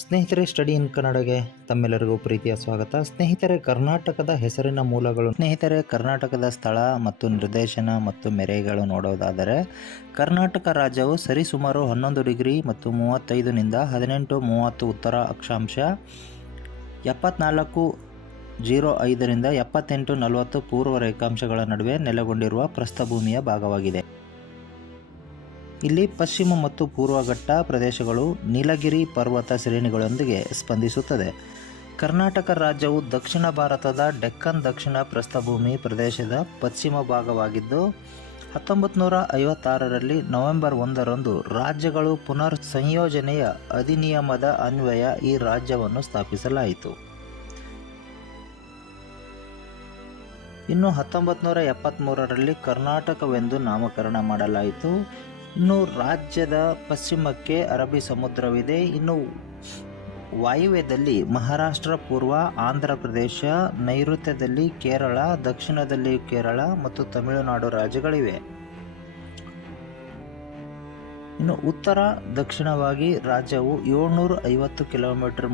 ಸ್ನೇಹಿತರೆ, study in ಕನ್ನಡಗೆ ತಮ್ಮೆಲ್ಲರಿಗೂ ಪ್ರೀತಿಯ ಸ್ವಾಗತ. ಸ್ನೇಹಿತರೆ, ಕರ್ನಾಟಕದ ಹೆಸರಿನ ಮೂಲಗಳು ಸ್ನೇಹಿತರೆ, ಕರ್ನಾಟಕದ ಸ್ಥಳ ಮತ್ತು ನಿರ್ದೇಶನ ಮತ್ತು ಮೆರೆಗಳು ನೋಡೋದಾದರೆ, ಕರ್ನಾಟಕ ರಾಜ್ಯವು ಸರಿಸುಮಾರು ಹನ್ನೊಂದು ಡಿಗ್ರಿ ಮತ್ತು ಮೂವತ್ತೈದನಿಂದ ಹದಿನೆಂಟು ಮೂವತ್ತು ಉತ್ತರ ಅಕ್ಷಾಂಶ, ಎಪ್ಪತ್ನಾಲ್ಕು ಜೀರೋ ಐದರಿಂದ ಎಪ್ಪತ್ತೆಂಟು ನಲವತ್ತು ಪೂರ್ವ ರೇಖಾಂಶಗಳ ನಡುವೆ ನೆಲೆಗೊಂಡಿರುವ ಪ್ರಸ್ಥಭೂಮಿಯ ಭಾಗವಾಗಿದೆ. ಇಲ್ಲಿ ಪಶ್ಚಿಮ ಮತ್ತು ಪೂರ್ವಘಟ್ಟ ಪ್ರದೇಶಗಳು ನೀಲಗಿರಿ ಪರ್ವತ ಶ್ರೇಣಿಗಳೊಂದಿಗೆ ಸ್ಪಂದಿಸುತ್ತದೆ. ಕರ್ನಾಟಕ ರಾಜ್ಯವು ದಕ್ಷಿಣ ಭಾರತದ ಡೆಕ್ಕನ್ ದಕ್ಷಿಣ ಪ್ರಸ್ಥಭೂಮಿ ಪ್ರದೇಶದ ಪಶ್ಚಿಮ ಭಾಗವಾಗಿದ್ದು ಹತ್ತೊಂಬತ್ತು ನೂರ ಐವತ್ತಾರರಲ್ಲಿ ನವೆಂಬರ್ ಒಂದರಂದು ರಾಜ್ಯಗಳು ಪುನರ್ ಸಂಯೋಜನೆಯ ಅಧಿನಿಯಮದ ಅನ್ವಯ ಈ ರಾಜ್ಯವನ್ನು ಸ್ಥಾಪಿಸಲಾಯಿತು. ಇನ್ನು ಹತ್ತೊಂಬತ್ತು ನೂರ ಎಪ್ಪತ್ತ್ಮೂರರಲ್ಲಿ ಕರ್ನಾಟಕವೆಂದು ನಾಮಕರಣ ಮಾಡಲಾಯಿತು. ಇನ್ನು ರಾಜ್ಯದ ಪಶ್ಚಿಮಕ್ಕೆ ಅರಬ್ಬಿ ಸಮುದ್ರವಿದೆ. ಇನ್ನು ವಾಯುವ್ಯದಲ್ಲಿ ಮಹಾರಾಷ್ಟ್ರ, ಪೂರ್ವ ಆಂಧ್ರ ಪ್ರದೇಶ, ನೈಋತ್ಯದಲ್ಲಿ ಕೇರಳ, ದಕ್ಷಿಣದಲ್ಲಿ ಕೇರಳ ಮತ್ತು ತಮಿಳುನಾಡು ರಾಜ್ಯಗಳಿವೆ. ಇನ್ನು ಉತ್ತರ ದಕ್ಷಿಣವಾಗಿ ರಾಜ್ಯವು ಏಳ್ನೂರ ಐವತ್ತು ಕಿಲೋಮೀಟರ್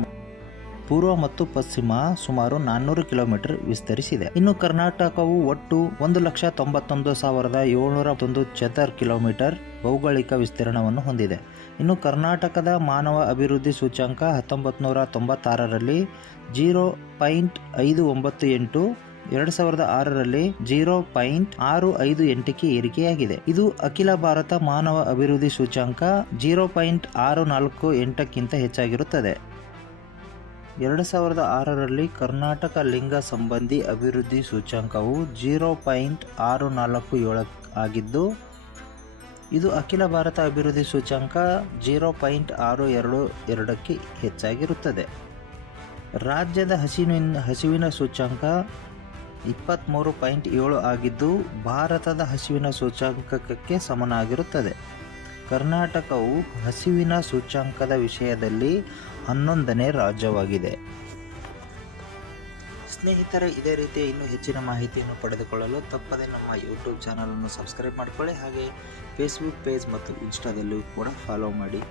ಪೂರ್ವ ಮತ್ತು ಪಶ್ಚಿಮ ಸುಮಾರು ನಾನ್ನೂರು ಕಿಲೋಮೀಟರ್ ವಿಸ್ತರಿಸಿದೆ. ಇನ್ನು ಕರ್ನಾಟಕವು ಒಟ್ಟು ಒಂದು ಲಕ್ಷ ತೊಂಬತ್ತೊಂದು ಸಾವಿರದ ಏಳ್ನೂರ ಒಂದು ಚದರ್ ಕಿಲೋಮೀಟರ್ ಭೌಗೋಳಿಕ ವಿಸ್ತೀರ್ಣವನ್ನು ಹೊಂದಿದೆ. ಇನ್ನು ಕರ್ನಾಟಕದ ಮಾನವ ಅಭಿವೃದ್ಧಿ ಸೂಚ್ಯಂಕ ಹತ್ತೊಂಬತ್ತು ನೂರ ತೊಂಬತ್ತಾರರಲ್ಲಿ ಜೀರೋ ಪಾಯಿಂಟ್ ಐದು ಒಂಬತ್ತು ಎಂಟು, ಎರಡು ಸಾವಿರದ ಆರರಲ್ಲಿ ಜೀರೋ ಪಾಯಿಂಟ್ ಆರು ಐದು ಎಂಟಕ್ಕೆ ಏರಿಕೆಯಾಗಿದೆ. ಇದು ಅಖಿಲ ಭಾರತ ಮಾನವ ಅಭಿವೃದ್ಧಿ ಸೂಚ್ಯಂಕ ಜೀರೋ ಪಾಯಿಂಟ್ ಆರು ನಾಲ್ಕು ಎಂಟಕ್ಕಿಂತ ಹೆಚ್ಚಾಗಿರುತ್ತದೆ. ಎರಡು ಸಾವಿರದ ಆರರಲ್ಲಿ ಕರ್ನಾಟಕ ಲಿಂಗ ಸಂಬಂಧಿ ಅಭಿವೃದ್ಧಿ ಸೂಚ್ಯಂಕವು ಜೀರೋ ಪಾಯಿಂಟ್ ಆರು ನಾಲ್ಕು ಏಳು ಆಗಿದ್ದು, ಇದು ಅಖಿಲ ಭಾರತ ಅಭಿವೃದ್ಧಿ ಸೂಚ್ಯಂಕ ಜೀರೋ ಪಾಯಿಂಟ್ ಆರು ಎರಡು ಎರಡಕ್ಕೆ ಹೆಚ್ಚಾಗಿರುತ್ತದೆ. ರಾಜ್ಯದ ಹಸಿವಿನ ಹಸಿವಿನ ಸೂಚ್ಯಂಕ ಇಪ್ಪತ್ತ್ಮೂರು ಪಾಯಿಂಟ್ ಏಳು ಆಗಿದ್ದು, ಭಾರತದ ಹಸಿವಿನ ಸೂಚ್ಯಂಕಕ್ಕೆ ಸಮನಾಗಿರುತ್ತದೆ. ಕರ್ನಾಟಕವು ಹಸಿವಿನ ಸೂಚ್ಯಂಕದ ವಿಷಯದಲ್ಲಿ ಹನ್ನೊಂದನೇ ರಾಜ್ಯವಾಗಿದೆ. ಸ್ನೇಹಿತರೆ, ಇದೇ ರೀತಿಯ ಇನ್ನೂ ಹೆಚ್ಚಿನ ಮಾಹಿತಿಯನ್ನು ಪಡೆದುಕೊಳ್ಳಲು ತಪ್ಪದೆ ನಮ್ಮ ಯೂಟ್ಯೂಬ್ ಚಾನಲನ್ನು ಸಬ್ಸ್ಕ್ರೈಬ್ ಮಾಡಿಕೊಳ್ಳಿ. ಹಾಗೆ ಫೇಸ್ಬುಕ್ ಪೇಜ್ ಮತ್ತು ಇನ್ಸ್ಟಾದಲ್ಲೂ ಕೂಡ ಫಾಲೋ ಮಾಡಿ.